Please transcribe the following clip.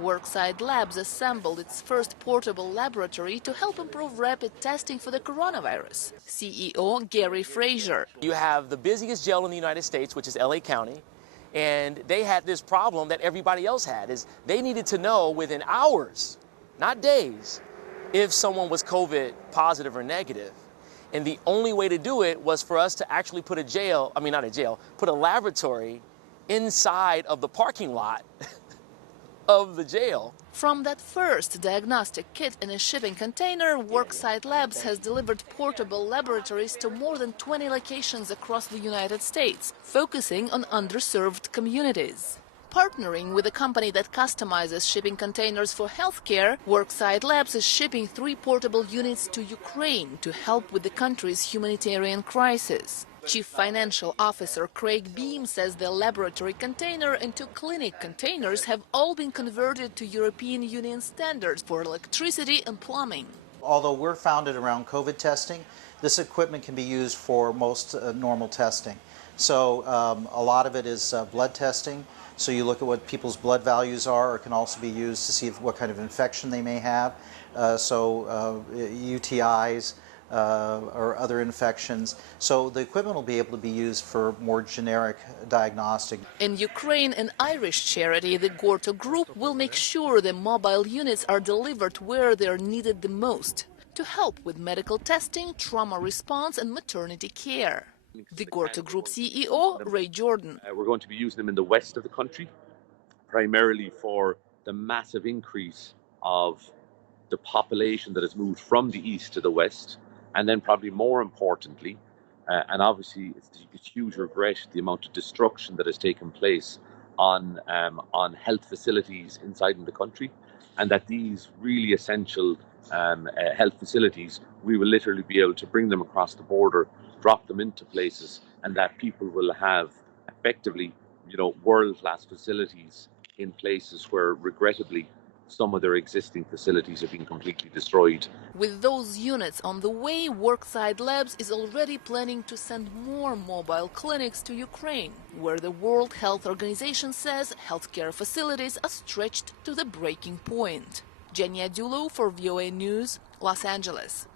Worksite Labs assembled its first portable laboratory to help improve rapid testing for the coronavirus. CEO Gary Frazier. You have the busiest jail in the United States, which is LA County, and they had this problem that everybody else had, is they needed to know within hours, not days, if someone was COVID positive or negative. And the only way to do it was for us to actually put put a laboratory inside of the parking lot of the jail. From that first diagnostic kit in a shipping container, Worksite Labs has delivered portable laboratories to more than 20 locations across the United States, focusing on underserved communities. Partnering with a company that customizes shipping containers for healthcare, Worksite Labs is shipping 3 portable units to Ukraine to help with the country's humanitarian crisis. Chief Financial Officer Craig Beam says the laboratory container and 2 clinic containers have all been converted to European Union standards for electricity and plumbing. Although we're founded around COVID testing, this equipment can be used for most normal testing. So a lot of it is blood testing. So you look at what people's blood values are, or it can also be used to see what kind of infection they may have. UTIs, or other infections. So the equipment will be able to be used for more generic diagnostic. In Ukraine, an Irish charity, the Gorto Group, will make sure the mobile units are delivered where they are needed the most to help with medical testing, trauma response and maternity care. The Gorto Group CEO, Ray Jordan. We're going to be using them in the west of the country, primarily for the massive increase of the population that has moved from the east to the west. And then probably more importantly, and obviously it's huge regret, the amount of destruction that has taken place on health facilities inside in the country, and that these really essential health facilities, we will literally be able to bring them across the border, drop them into places, and that people will have effectively, world-class facilities in places where regrettably some of their existing facilities have been completely destroyed. With those units on the way, Worksite Labs is already planning to send more mobile clinics to Ukraine, where the World Health Organization says healthcare facilities are stretched to the breaking point. Jenny Adulo for VOA News, Los Angeles.